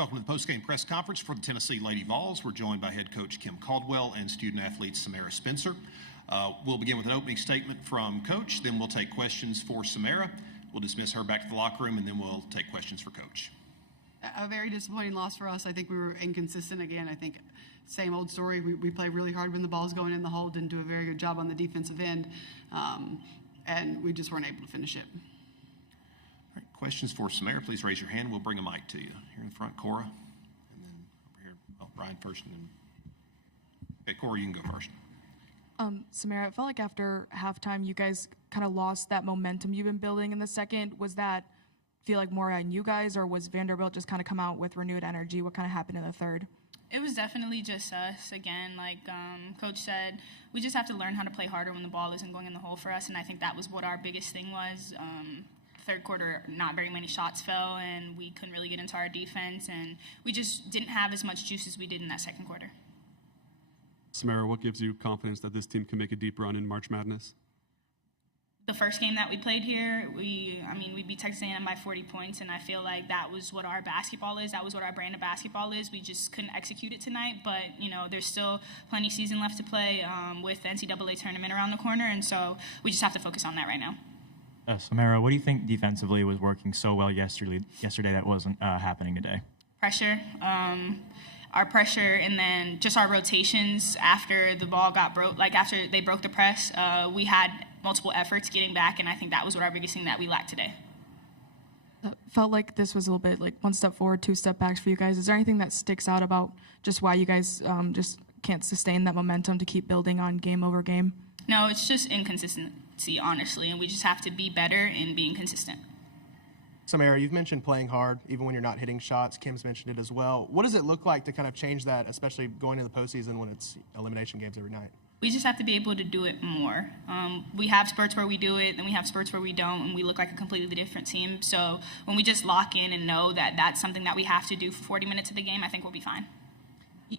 Welcome to the postgame press conference for the Tennessee Lady Vols. We're joined by head coach Kim Caldwell and student athlete Samara Spencer. We'll begin with an opening statement from Coach, then we'll take questions for Samara. We'll dismiss her back to the locker room, and then we'll take questions for Coach. A very disappointing loss for us. I think we were inconsistent again. I think same old story. We played really hard when the ball's going in the hole, didn't do a very good job on the defensive end, and we just weren't able to finish it. All right, questions for Samara, please raise your hand. We'll bring a mic to you. Here in the front, Cora. And then over here, Ryan first. And then... Okay, Cora, you can go first. Samara, it felt like after halftime you guys kind of lost that momentum you've been building in the second. Was that feel like more on you guys, or was Vanderbilt just kind of come out with renewed energy? What kind of happened in the third? It was definitely just us. Again, like Coach said, we just have to learn how to play harder when the ball isn't going in the hole for us, and I think that was what our biggest thing was. Third quarter, not very many shots fell, and we couldn't really get into our defense, and we just didn't have as much juice as we did in that second quarter. Samara, what gives you confidence that this team can make a deep run in March Madness? The first game that we played here, we beat Texas A&M by 40 points, and I feel like that was what our basketball is. That was what our brand of basketball is. We just couldn't execute it tonight, but, there's still plenty of season left to play with the NCAA tournament around the corner, and so we just have to focus on that right now. Samara, what do you think defensively was working so well yesterday that wasn't happening today? Pressure. Our pressure, and then just our rotations after the ball got broke, like after they broke the press, we had multiple efforts getting back, and I think that was what our biggest thing that we lacked today. Felt like this was a little bit like one step forward, two step backs for you guys. Is there anything that sticks out about just why you guys just can't sustain that momentum to keep building on game over game? No, it's just inconsistency, honestly, and we just have to be better in being consistent. Samara, you've mentioned playing hard, even when you're not hitting shots. Kim's mentioned it as well. What does it look like to kind of change that, especially going into the postseason when it's elimination games every night? We just have to be able to do it more. We have spurts where we do it, and we have spurts where we don't, and we look like a completely different team. So when we just lock in and know that that's something that we have to do for 40 minutes of the game, I think we'll be fine.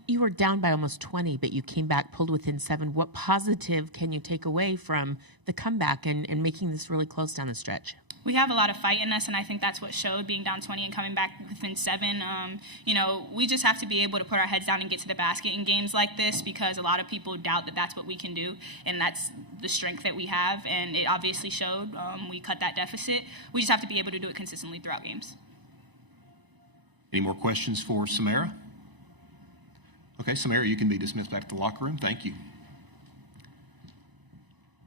You were down by almost 20, but you came back, pulled within 7. What positive can you take away from the comeback and making this really close down the stretch? We have a lot of fight in us, and I think that's what showed, being down 20 and coming back within 7. We just have to be able to put our heads down and get to the basket in games like this, because a lot of people doubt that that's what we can do, and that's the strength that we have, and it obviously showed. We cut that deficit. We just have to be able to do it consistently throughout games. Any more questions for Samara? Okay, Samara, you can be dismissed back to the locker room. Thank you.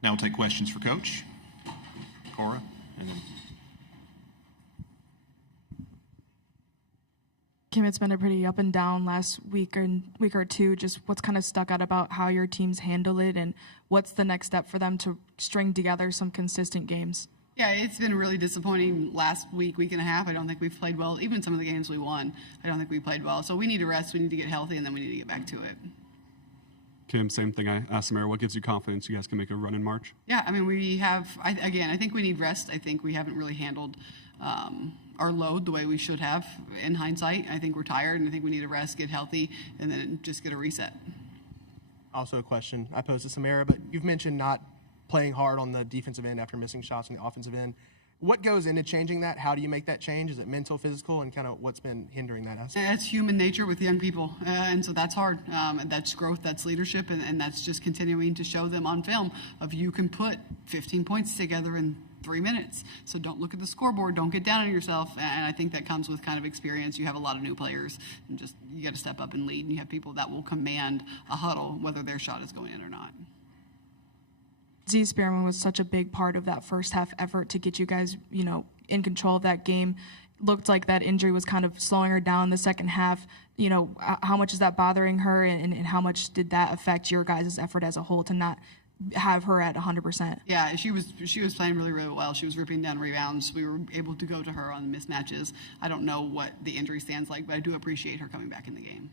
Now we'll take questions for Coach. Cora, and then... Kim, it's been a pretty up and down last week or two. Just what's kind of stuck out about how your teams handle it, and what's the next step for them to string together some consistent games? Yeah, it's been really disappointing last week and a half. I don't think we've played well. Even some of the games we won, I don't think we played well. So we need to rest, we need to get healthy, and then we need to get back to it. Kim, same thing I asked Samara. What gives you confidence you guys can make a run in March? Yeah, we have, I think we need rest. I think we haven't really handled our load the way we should have in hindsight. I think we're tired, and I think we need to rest, get healthy, and then just get a reset. Also a question I posed to Samara, but you've mentioned not playing hard on the defensive end after missing shots on the offensive end. What goes into changing that? How do you make that change? Is it mental, physical, and kind of what's been hindering that aspect? It's human nature with young people, and so that's hard. That's growth, that's leadership, and that's just continuing to show them on film of you can put 15 points together in 3 minutes. So don't look at the scoreboard, don't get down on yourself, and I think that comes with kind of experience. You have a lot of new players, and just you got to step up and lead, and you have people that will command a huddle, whether their shot is going in or not. Z Spearman was such a big part of that first half effort to get you guys, in control of that game. Looked like that injury was kind of slowing her down in the second half. How much is that bothering her, and how much did that affect your guys' effort as a whole to not have her at 100%? Yeah, she was playing really, really well. She was ripping down rebounds. We were able to go to her on mismatches. I don't know what the injury stands like, but I do appreciate her coming back in the game.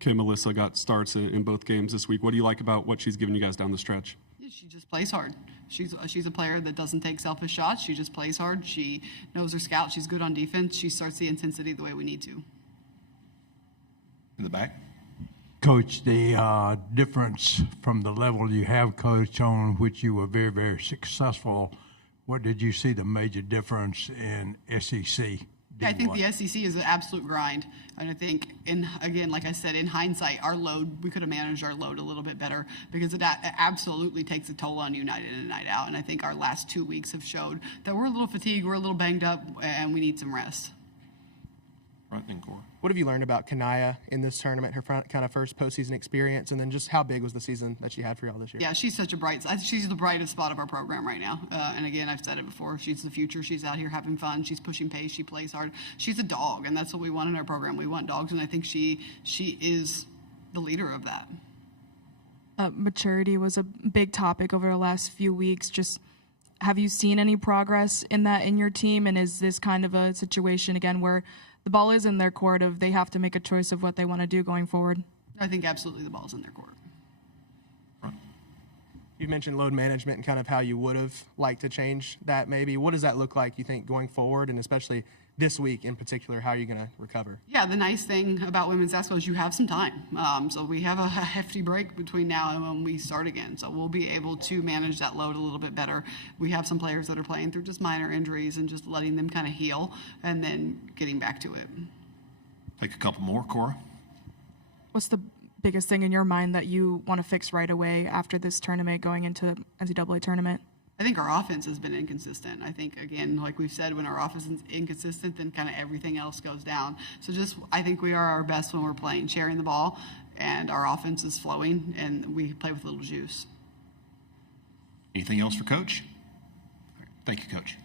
Kim, Melissa got starts in both games this week. What do you like about what she's given you guys down the stretch? She just plays hard. She's a player that doesn't take selfish shots. She just plays hard. She knows her scout. She's good on defense. She starts the intensity the way we need to. In the back. Coach, the difference from the level you have coached on, which you were very, very successful, what did you see the major difference in SEC Yeah, I think the SEC is an absolute grind. And I think, again, like I said, in hindsight, our load, we could have managed our load a little bit better because it absolutely takes a toll on you night in and night out. And I think our last 2 weeks have showed that we're a little fatigued, we're a little banged up, and we need some rest. Right, and Cora. What have you learned about Kanaya in this tournament, her kind of first postseason experience, and then just how big was the season that she had for y'all this year? Yeah, she's such a she's the brightest spot of our program right now. And again, I've said it before, she's the future. She's out here having fun. She's pushing pace. She plays hard. She's a dog, and that's what we want in our program. We want dogs, and I think she is the leader of that. Maturity was a big topic over the last few weeks. Just have you seen any progress in that in your team? And is this kind of a situation, again, where the ball is in their court of they have to make a choice of what they want to do going forward? I think absolutely the ball's in their court. You mentioned load management and kind of how you would have liked to change that maybe. What does that look like, you think, going forward, and especially this week in particular? How are you going to recover? Yeah, the nice thing about women's basketball is you have some time. So we have a hefty break between now and when we start again. So we'll be able to manage that load a little bit better. We have some players that are playing through just minor injuries and just letting them kind of heal and then getting back to it. Take a couple more, Cora. What's the biggest thing in your mind that you want to fix right away after this tournament going into the NCAA tournament? I think our offense has been inconsistent. I think, again, like we've said, when our offense is inconsistent, then kind of everything else goes down. So I think we are our best when we're playing, sharing the ball, and our offense is flowing, and we play with a little juice. Anything else for Coach? Thank you, Coach.